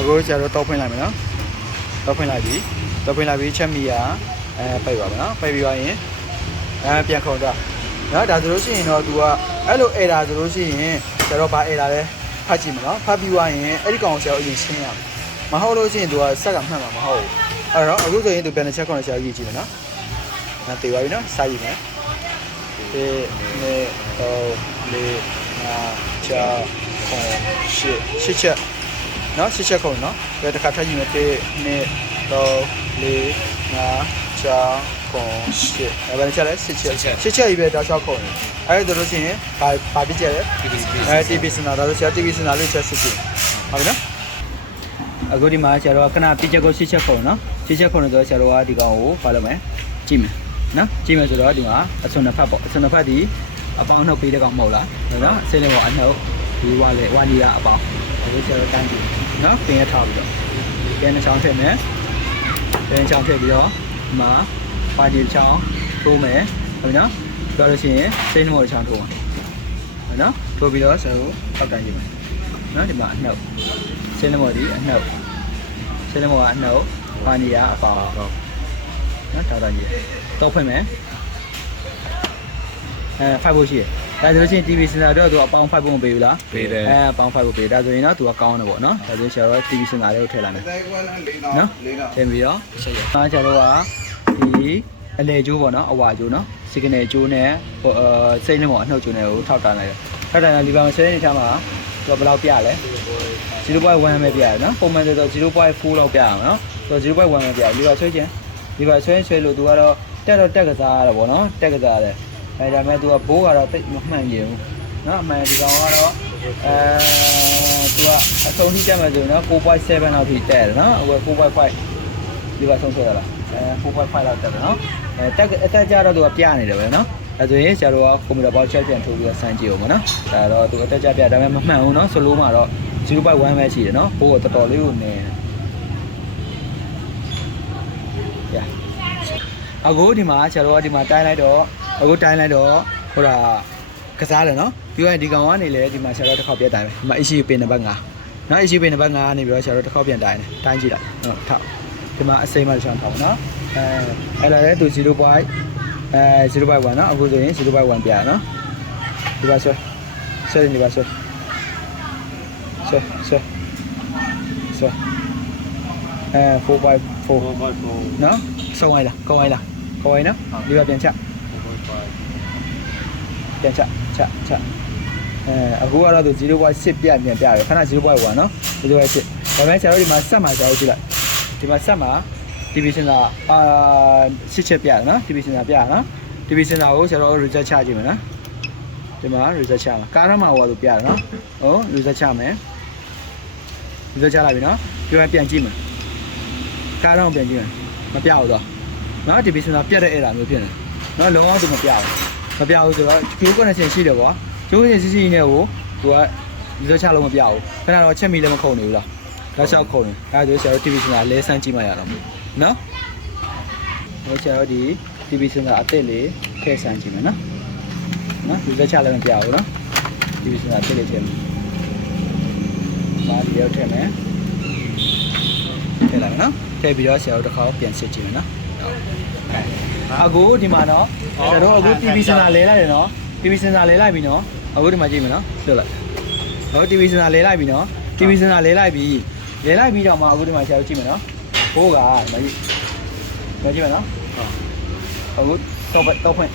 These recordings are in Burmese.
အခုကျတော့တောက်ဖွင့်လိုက်မယ်နော်တောက်ဖွင့်လိုက်ပြီးချက်မီယာပိတ်ပါမယ်နော်ပိတ်ပြီးသွားရင်ပြန်ခုံတော့နော်ဒါဆိုလို့ရှိရင်တော့ तू ကအဲ့လိုအဲ့ဒါဆိုလို့ရှိရင်ကျတော့ဘာအဲ့ဒါလဲဖတ်ကြည့်မယ်နော်ဖတ်ပြီးသွားရင်အဲ့ဒီကောင်ဆရာအရင်ရှင်းရမယ်မဟုတ်လို့ရှိရင် तू ကဆက်ကမှတ်မှာမဟုတ်ဘူးအဲ့တော့အခုဆိုရင် तू ပြန်တစ်ချက်ခေါင်းဆရာရေးကြည့်မယ်နော်တေးပါပြီနော်စာရေးမယ်တေးနေတော့လေချာခုံရှစ်ချက်နော်ရှစ်ချက်ခုံနော်ဒါတစ်ခါထပ်ကြည့်မယ်တေးနေတော့လေချာခုံရှစ်အဲ့ဒါချက်လဲရှစ်ချက်ကြီးပဲတောက်ချောက်ခုံအဲ့ဒါဆိုလို့ရှိရင်ဘာပြည့်ကျလဲTV စင်တာဒါဆိုဆရာ TV စင်တာလေးချက်စစ်ကြည့်ဟုတ်ပြီနော်အခုဒီမှာဆရာတို့ကခဏပြည့်ချက်ကိုရှစ်ချက်ခုံနော်ရှစ်ချက်ခုံလို့ဆိုဆရာတို့ကဒီကောင်ကိုဘာလုပ်မလဲကြည့်မယ်နော်ကြည့်မယ်ဆိုတော့ဒီမှာအစွန်နှစ်ဖက်ပေါ့အစွန်နှစ်ဖက်ဒီအပေါင်းနှုတ်ပေးတဲ့ကောင်မဟုတ်လားနော်ဆင်းလေးပေါ်အနှုတ်ဒီဝါလေဝါလီကအပေါင်းအခုဆရာတို့တန်းကြည့်နော်ပင်ရထားပြီးတော့ပင်နှချောင်းထည့်မယ်ပင်ချောင်းထည့်ပြီးတော့ဒီမှာပါတီချောင်းထိုးမယ်ဟုတ်ပြီနော်ပြောလို့ရှိရင်ဆင်းလေးပေါ်ချောင်းထိုးမှာဟုတ်နော်ထိုးပြီးတော့ဆရာတို့ထောက်တန်းကြည့်မယ်နော်ဒီမှာအနှုတ်ဆင်းလေးပေါ်ဒီအနှုတ်ဆင်းလေးပေါ်ကအနှုတ်ပါနီကအပေါင်းနော်ထောက်တန်းကြည့်တော့ဖွင့်မယ်5ဖို့ရှိတယ်ဒါဆိုလို့ရှိရင် TV စင်တာတော့သူအပေါင်း5ဖို့မပေးဘူးလားပေးတယ်အပေါင်း5ဖို့ပေးဒါဆိုရင်တော့သူကကောင်းတယ်ပေါ့နော်ဒါဆိုရင်ဆရာတို့ TV စင်တာလေးကိုထည့်လိုက်မယ်နော်ထည့်ပြီးတော့ဆက်ရအောင်ဆရာတို့ကဒီအလေကျိုးပေါ့နော်အဝါကျိုးနော်စီကနယ်ကျိုးနဲ့စိတ်နှမောအနှုတ်ကျိုးနဲ့ကိုထောက်တန်းလိုက်တယ်ထောက်တန်းလိုက်ဒီပါမှာဆယ်နေထားမှာသူကဘယ်လောက်ပြလဲ 0.1 ပဲပြရတယ်နော်ပုံမှန်ဆိုတော့ 0.4 လောက်ပြရမှာနော်ဆိုတော့ 0.1 ပဲပြဒီပါဆွဲခြင်းဒီပါဆွဲလို့သူကတော့တက်ကစားရတယ်ပေါ့နော်တက်ကစားရတယ်ဒါပေမဲ့သူကဘိုးကတော့တိတ်မမှန်ရင်ဘူးနော်အမှန်ဒီကောင်ကတော့သူကအဆုံးထိတက်မယ်ဆိုရင်နော် 4.7 လောက်ထိတက်တယ်နော်အခု 4.5 ဒီပါဆုံးဆွဲရလား4.5 လောက်တက်တယ်နော်အတက်ကြတော့သူကပြနေတယ်ပဲနော်အဲဆိုရင်ဆရာတို့ကကွန်ပျူတာပေါက်ချက်ပြန်ထိုးပြီးတော့စမ်းကြည့်အောင်ပေါ့နော်ဒါတော့သူအတက်ကြပြဒါပေမဲ့မမှန်ဘူးနော်ဆိုလို့မှတော့ 0.1 ပဲရှိတယ်နော်ဘိုးကတော်တော်လေးကိုနေတယ်အခုဒီမှာဆရာတို့ကဒီမှာတိုင်းလိုက်တော့ဟိုတာကစားတယ်နော်ပြီးရင်ဒီကောင်ကနေလေဒီမှာဆရာတို့တစ်ခေါက်ပြတ်တိုင်းပဲဒီမှာ issue ပင်နံပါတ်5နော် issue ပင်နံပါတ်5ကနေပြီးတော့ဆရာတို့တစ်ခေါက်ပြန်တိုင်းတယ်တိုင်းကြည့်လိုက်ဟုတ်ထောက်ဒီမှာအစိမ်းမှတစ်ချောင်းထောက်နော်အဲ့ဒါလည်းသူ 0.1 နော်အခုဆိုရင် 0.1 ပြရနော်ဒီပါဆွဲဒီပါဆွဲ4.4 နော်ဆုံးလိုက်လားကောင်းလိုက်နော်ဒီပါပြန်ချက်အခုကတော့သူ 0.6 ပြန်ပြတယ်ခဏ 0.1 နော် 0.6 ဒါပေမဲ့ဆရာတို့ဒီမှာဆက်မှာဆရာတို့ကြည့်လိုက်ဒီမှာဆက်မှာ TV စင်တာ6ချက်ပြတယ်နော် TV စင်တာပြရနော် TV စင်တာကိုဆရာတို့ reset ချကြည့်မယ်နော်ဒီမှာ reset ချမှာကားရမှာဟိုသူပြတယ်နော်ဟုတ် reset ချမယ် reset ချလိုက်ပြီနော်ပြီးတော့ပြန်ကြည့်မယ်ကားရမှာပြန်ကြည့်မယ်မပြဘူးတော့နော် TV စင်တာပြတ်တဲ့အဲ့ဒါမျိုးဖြစ်နေနော်လုံးဝသူမပြဘူးဆိုတော့ကျိုးconnectionရှိတယ်ကွာကျိုးconnectionရှိနေကိုသူကreset ချလို့မပြဘူးခဏတော့ချက်မီလည်းမခုံနေဘူးလားလက်လျှောက်ခုံနေအဲ့ဒါဆိုဆရာတို့ TV စင်တာလဲဆန်းကြည့်မှရတော့နော်ဟိုဆရာတို့ဒီ TV စင်တာအသစ်လေးထည့်ဆန်းကြည့်မယ်နော်ဒီလက်ချလည်းမပြဘူးနော် TV စင်တာအသစ်လေးထည့်မယ်ဒီရောက်ထည့်မယ်ထည့်လိုက်နော်ထည့်ပြီးတော့ဆရာတို့တစ်ခါပြန်စစ်ကြည့်မယ်နော်အခုဒီမှာနော်ဆရာတို့အခု TV စင်တာလဲလိုက်တယ်နော် TV စင်တာလဲလိုက်ပြီနော်အခုဒီမှာကြည့်မယ်နော်လွတ်လိုက်ဟို TV စင်တာလဲလိုက်ပြီနော် TV စင်တာလဲလိုက်ပြီတော့မှအခုဒီမှာဆရာတို့ကြည့်မယ်နော်ဘိုးကမကြည့်မယ်နော်အခုတော့ဖွင့်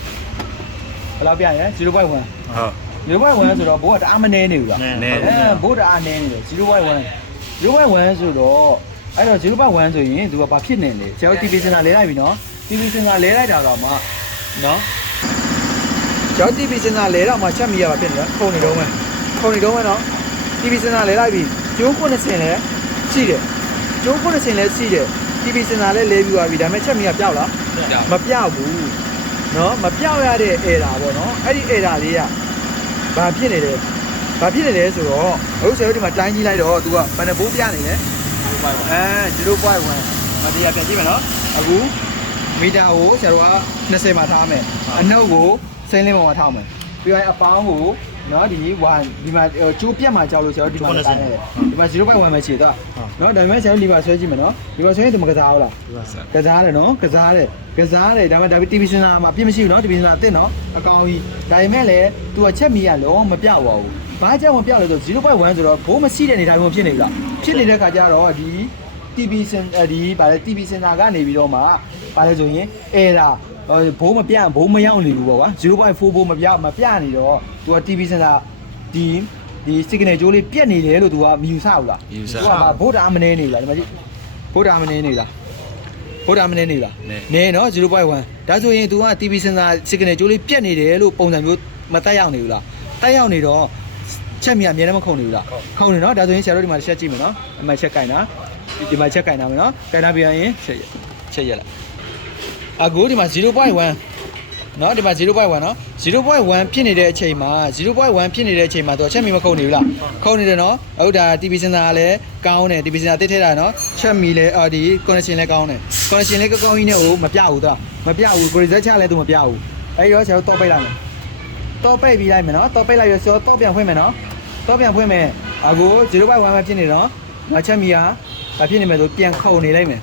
ဘယ်လောက်ပြရင်0.1 ဟုတ် 0.1 ဆိုတော့ဘိုးကတအားမနေနေဘူးလားဘိုးတအားနေနေတယ် 0.1 ဆိုတော့အဲ့တော့ 0.1 ဆိုရင်သူကဘာဖြစ်နေလဲဆရာတို့ TV စင်တာလဲလိုက်ပြီနော် TV စင်တာလဲလိုက်တာတော့မှနော်ဆရာတို့ TV စင်တာလဲတော့မှချက်မီရပါဖြစ်နေတယ်ခုံနေတော့မယ်နော် TV စင်တာလဲလိုက်ပြီကျိုး90လဲရှိတယ်ကျိုး90လဲရှိတယ် TV စင်တာလဲလဲပြီးသွားပြီဒါပေမဲ့ချက်မီကပြောက်လားမပြောက်ဘူးနော်မပြောက်ရတဲ့ error ပေါ့နော်အဲ့ဒီ error လေးကဘာဖြစ်နေလဲဆိုတော့အခုဆရာတို့ဒီမှာတိုင်းကြည့်လိုက်တော့သူကဘယ်နှဘိုးပြနေလဲ 0.1 မတရားပြန်ကြည့်မယ်နော်အခုမီတာကိုဆရာတို့က20မှာထားမယ်အနှုတ်ကိုစိမ့်လင်းပေါ်မှာထားမယ်ပြီးရင်အပေါင်းကို နော်ဒီ1ဒီမှာကျိုးပြတ်မှာကြောက်လို့ဆရာတို့ဒီမှာတိုင်းတယ်ဒီမှာ 0.1 ပဲရှိတော့နော်ဒါပေမဲ့ဆရာတို့ဒီမှာဆွဲကြည့်မယ်နော်ဒီမှာဆွဲရင်ဒီမှာကစားဟုတ်လားကစားတယ်နော်ကစားတယ်ဒါပေမဲ့ဒါ TV စင်တာမှာအပြစ်မရှိဘူးနော် TV စင်တာအစ်စ်နော်အကောင်ကြီးဒါပေမဲ့လည်း तू ကချက်မီရလုံးမပြတ်ပါဘူးဘာကြောင့်မပြတ်လဲဆို 0.1 ဆိုတော့ဘိုးမရှိတဲ့အနေထားမျိုးဖြစ်နေပြီလားဖြစ်နေတဲ့ခါကျတော့ဒီ TV စင်ဒီဗာလေ TV စင်တာကနေပြီးတော့မှဗာလေဆိုရင် error ဘိုးမပြတ်ဘိုးမရောက်နေဘူးပေါ့ကွာ 0.4 ဘိုးမပြနေတော့ तू က TV စင်တာဒီ signal ကြိုးလေးပြက်နေတယ်လို့ तू ကမယူဆဘူးလားသူကဗိုးတာမနေနေလားဒီမှာကြည့်ဗိုးတာမနေနေလားနေနော် 0.1 ဒါဆိုရင် तू က TV စင်တာ signal ကြိုးလေးပြက်နေတယ်လို့ပုံစံမျိုးမတက်ရောက်နေဘူးလားတက်ရောက်နေတော့ချက်မြအများနဲ့မခုံနေဘူးလားခုံနေနော်ဒါဆိုရင်ဆရာတို့ဒီမှာချက်ကြည့်မယ်နော်ဒီမှာချက်ကင်တာဒီမှာချက်ကင်တာမယ်နော်ကင်တာပြန်ရင်ချက်ရက်လိုက်အခုဒီမှာ 0.1 နော်ဒီမှာ 0.1 နော် 0.1 ဖြစ်နေတဲ့အချိန်မှာ 0.1 ဖြစ်နေတဲ့အချိန်မှာတော့ချက်မီမခုံနေဘူးလားခုံနေတယ်နော်အခုဒါ TV စင်တာလည်းကောင်းတယ် TV စင်တာတစ်ထဲတာနော်ချက်မီလည်းဒီ connection လည်းကောင်းတယ် connection လည်းကောင်းကြီးနဲ့ဟိုမပြဘူးတော့မပြဘူး reset ချလည်းသူမပြဘူးအဲဒီတော့ဆရာတို့တော့ပိတ်လိုက်မယ်တော့ပိတ်ပြီးလိုက်မယ်နော်တော့ပိတ်လိုက်ရဆိုတော့ပြန်ဖွင့်မယ်နော်တော့ပြန်ဖွင့်မယ်အခု 0.1 ပဲဖြစ်နေတော့ငါချက်မီကဘာဖြစ်နေမယ်ဆိုပြန်ခုံနေလိုက်မယ်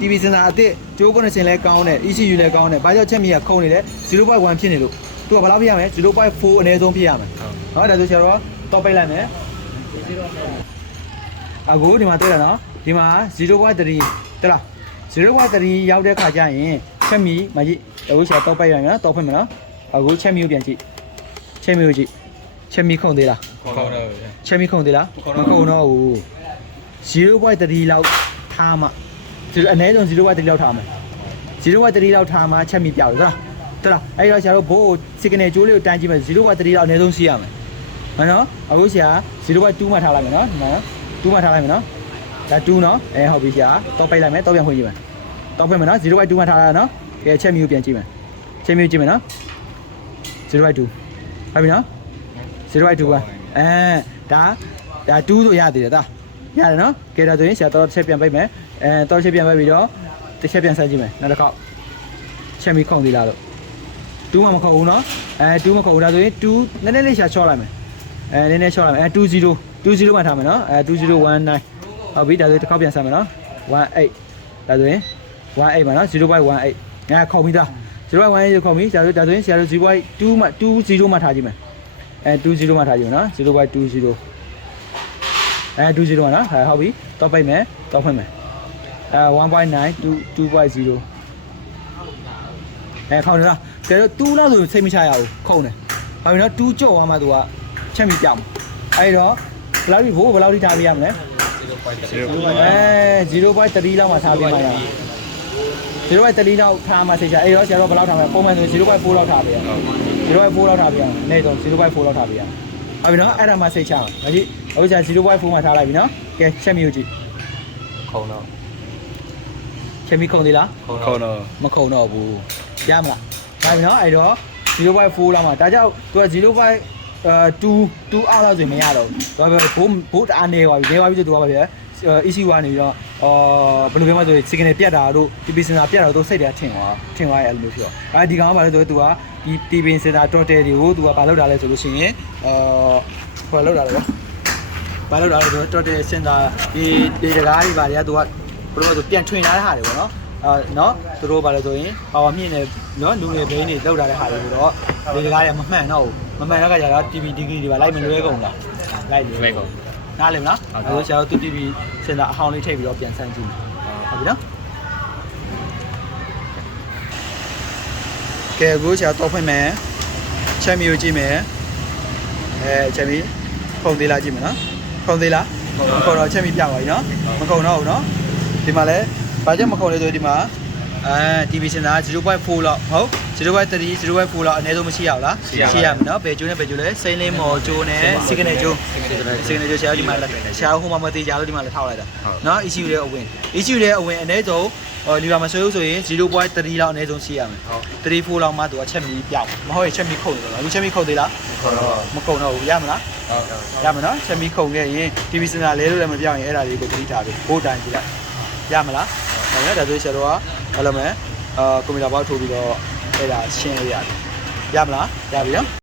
TV စင်တာအစ်စ်ကျိုး connection လည်းကောင်းတယ် ECU လည်းကောင်းတယ်ဘာကြောင့်ချက်မီကခုံနေလဲ 0.1 ဖြစ်နေလို့သူကဘယ်လောက်ဖြစ်ရမလဲ 0.4 အနည်းဆုံးဖြစ်ရမယ်ဟုတ်ဒါဆိုဆရာတို့တော့ပိတ်လိုက်မယ်အခုဒီမှာတွေ့ရနော်ဒီမှာ 0.3 တလား 0.3 ရောက်တဲ့ခါကျရင်ချက်မီမကြည့်အခုဆရာတော့ပိတ်ရမယ်နော်တော့ဖွင့်မယ်နော်အခုချက်မီကိုပြန်ကြည့်ချက်မီခုံသေးလားခုံတော့ချက်မီခုံသေးလားမခုံတော့ဘူး 0.3 လောက်ထားမှအနည်းဆုံး 0.3 လောက်ထားမယ် 0.3 လောက်ထားမှချက်မီပြောက်တယ်ဟုတ်လားအဲ့တော့ဆရာတို့ဘိုး signal ကြိုးလေးကိုတန်းကြည့်မယ် 0.3 လောက်အနည်းဆုံးရှိရမယ်မှန်နော်အခုဆရာ 0.2 မှထားလိုက်မယ်နော်ဒီမှာ2မှထားလိုက်မယ်နော်ဒါ2နော်ဟုတ်ပြီဆရာတော့ပိတ်လိုက်မယ်တော့ပြန်ဖွင့်ကြည့်မယ်တော့ဖွင့်မယ်နော် 0.2 မှထားလိုက်နော်ကဲချက်မီကိုပြန်ကြည့်မယ်ချက်မီကိုကြည့်မယ်နော် 0.2 ဟုတ်ပြီနော် 0.2 ပါဒါ2ဆိုရသေးတယ်ရတယ်နော်ကဲဒါဆိုရင်ဆရာတော့ချက်ပြန်ပိတ်မယ်တော့ချက်ပြန်ပိတ်ပြီးတော့တစ်ချက်ပြန်ဆက်ကြည့်မယ်နောက်တစ်ခေါက်ချက်မီခုံသေးလားလို့2မှမခုံဘူးနော်2မခုံဘူးဒါဆိုရင်2နည်းနည်းလေးရှာချော့လိုက်မယ်နည်းနည်းချော့လိုက်မယ်20မှထားမယ်နော်2019ဟုတ်ပြီဒါဆိုတစ်ခေါက်ပြန်ဆက်မယ်နော်18ဒါဆိုရင်18ပါနော် 0.18 ခုံပြီးသား 0.18 ခုံပြီးဆရာတို့ဒါဆိုရင်ဆရာတို့ 0.2 မှ20မှထားကြည့်မယ်20မှထားကြည့်မယ်နော် 0.20 20ပါနော်ဟုတ်ပြီတော့ပိတ်မယ်တော့ဖွင့်မယ်1.9 2.0ခေါင်းလားကျတော့2လောက်ဆိုစိတ်မချရဘူးခုံတယ်ဟုတ်ပြီနော်2ကြော့သွားမှသူကချက်မိပြောင်းအဲ့တော့ဘယ်လောက်ဒီဘိုးဘယ်လောက်ထိထားပြရမလဲ 0.3 လောက်မှထားပြမှရ0.3 လောက်ထားမှစိတ်ချအဲ့တော့ကျတော့ဘယ်လောက်ထားမလဲပုံမှန်ဆို 0.4 လောက်ထားပြရ0.4 လောက်ထားပြရနေတော့ 0.4 လောက်ထားပြရဟုတ်ပြီနော်အဲ့ဒါမှစိတ်ချအောင်ဒါကြည့်အခုကျ 0.4 မှထားလိုက်ပြီနော်ကဲချက်မျိုးကြည့်ခုံတော့ချက်မီခုံသေးလားခုံတော့မခုံတော့ဘူးရမလားဒါပြီနော်အဲ့တော့ 0.4 လောက်မှဒါကြောင့်သူက 0.2 အောက်လောက်ဆိုမရတော့ဘူးဘိုးတအားနေပါပြီနေပါပြီဆိုသူကပါဗျာ ECU ကနေပြီးတော့ဘယ်လိုပြောမှဆို signal ပြတ်တာတို့ TV စင်တာပြတ်တာတို့စိတ်ထဲထင်သွားရဲ့အဲ့လိုမျိုးဖြစ်တော့ဒီကောင်ကဘာလဲဆိုတော့သူကဒီ TV စင်တာ total တွေကိုသူကဘာလုပ်တာလဲဆိုလို့ရှိရင်ဟိုလုပ်တာလေဘာလုပ်တာလဲဆိုတော့ total စင်တာဒီတကားတွေပါတွေကသူကဘယ်လိုဆိုပြန်ထွင်လာတဲ့ဟာတွေပေါ့နော်နော်သူတို့ဘာလဲဆိုရင်ဟောမြင့်နေနော်လူငယ်ဘိန်းတွေလောက်လာတဲ့ဟာတွေဆိုတော့ဒီတကားတွေမမှန်တော့ဘူးမမှန်တော့ကကြတော့ TV degree တွေပါလိုက်မလွဲကုန်လားလိုက်လွဲကုန်နားလည်မလားအဲဆိုဆရာတို့ TV စင်တာအဟောင်းလေးထည့်ပြီးတော့ပြန်ဆန်းကြည့်ဟုတ်ပြီနော်ကဲအခုဆရာတော့ဖွင့်မယ်ချက်မီကိုကြည့်မယ်ချက်မီခုံသေးလားကြည့်မယ်နော်ခုံသေးလားမခုံတော့ချက်မီပြပါပြီနော်မခုံတော့ဘူးနော်ဒီမှာလဲဘာကြောင့်မခုံလဲဆိုဒီမှာTV စင်တာ 0.4 လောက်ဟုတ် 0.3 0.4 လောက်အနည်းဆုံးမရှိရဘူးလားရှိရမယ်နော်ဘယ်ကျိုးနဲ့ဘယ်ကျိုးလဲစိမ့်လင်းမော်ကျိုးနဲ့ signal ကျိုးရှာဒီမှာရှာဟိုမှာမသေးကြလို့ဒီမှာလည်းထောက်လိုက်တာနော် ECU ရဲ့အဝင် ECU ရဲ့အဝင်အနည်းဆုံးလီဗာမဆွဲလို့ဆိုရင် 0.3 လောက်အနည်းဆုံးရှိရမယ်34လောက်မှသူကချက်မီပြောက်မဟုတ်ရင်ချက်မီခုံတယ်အခုချက်မီခုံသေးလားမခုံတော့ဘူးရမလားရမယ်နော်ချက်မီခုံခဲ့ရင် TV စင်တာလဲလို့လည်းမပြောက်ရင်အဲ့ဒါလေးကိုသတိထားပြီးဘိုးတိုင်းကြည့်လိုက်ရမလားဟုတ်ကဲ့ဒါဆိုဆရာတို့ကဘာလုပ်မလဲကွန်ပျူတာဘောက်ထိုးပြီးတော့အဲ့ဒါရှင်းလို့ရတယ်ရမလားရပြီနော်